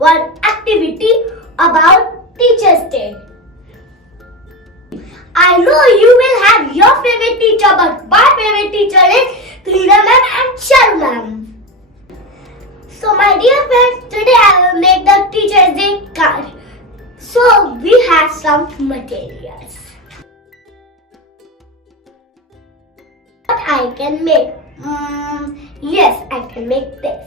one activity about Teacher's Day. I know you will have your favorite teacher, but my favorite teacher is Tuhina ma'am and Shalu ma'am. So my dear friends, today I will make the Teacher's Day card. So we have some materials. What I can make? Yes, I can make this.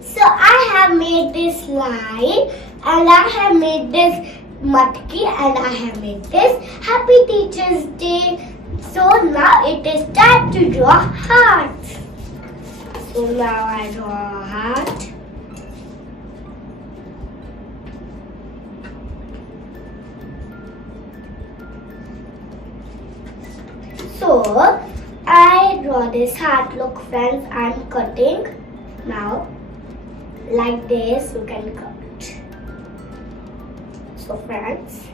So I have made this line and I have made this matki and I have made this Happy Teacher's Day. So now it is time to draw hearts. So now I draw a heart. So I draw this heart. Look friends, I am cutting now. Like this, you can cut. So friends,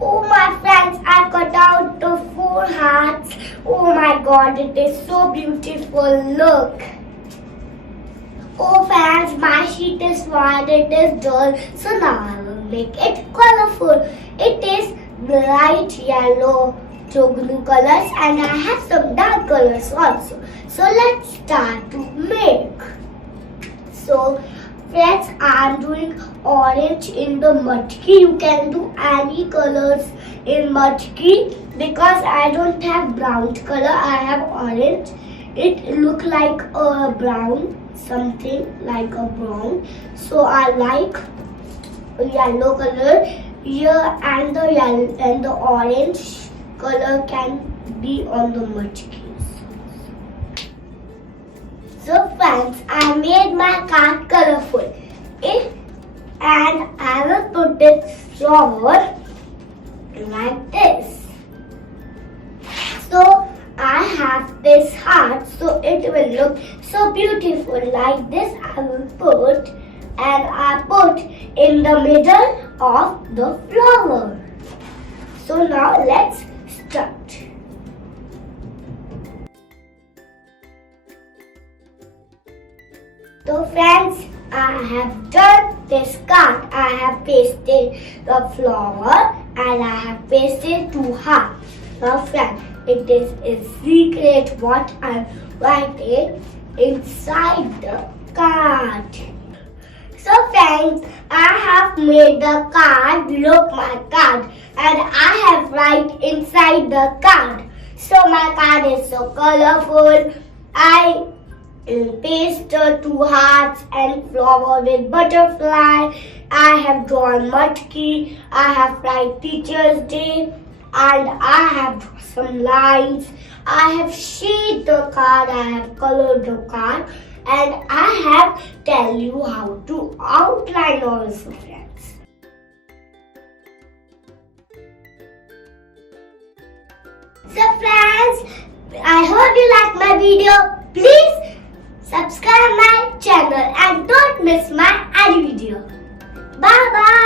oh my friends, I cut out the 4 hearts. Oh my god, it is so beautiful. Look. Oh friends, my sheet is white, it is dull. So now I will make it colorful. It is bright yellow to blue colors and I have some dark colors also. So let's start to make. So friends, I am doing orange in the matki. You can do any colors in matki because I don't have brown color. I have orange. It look like a brown, something like a brown. So I like yellow color here and the yellow and the orange color can be on the matki. So friends, I made my card colorful. And I will put it flower like this. So I have this heart, so it will look so beautiful. Like this I will put and I put in the middle of the flower. So now let's start. So friends, I have done this card. I have pasted the flower and I have pasted 2 hearts. Now friends, it is a secret what I am writing inside the card. So friends, I have made the card. Look my card and I have write inside the card. So my card is so colorful. I paste 2 hearts and flower with butterfly. I have drawn matki. I have write Teacher's Day and I have drawn some lines. I have shaded the card. I have colored the card and I have tell you how to outline also friends. So friends, I hope you like my video. Please subscribe my channel and don't miss my any video. Bye bye.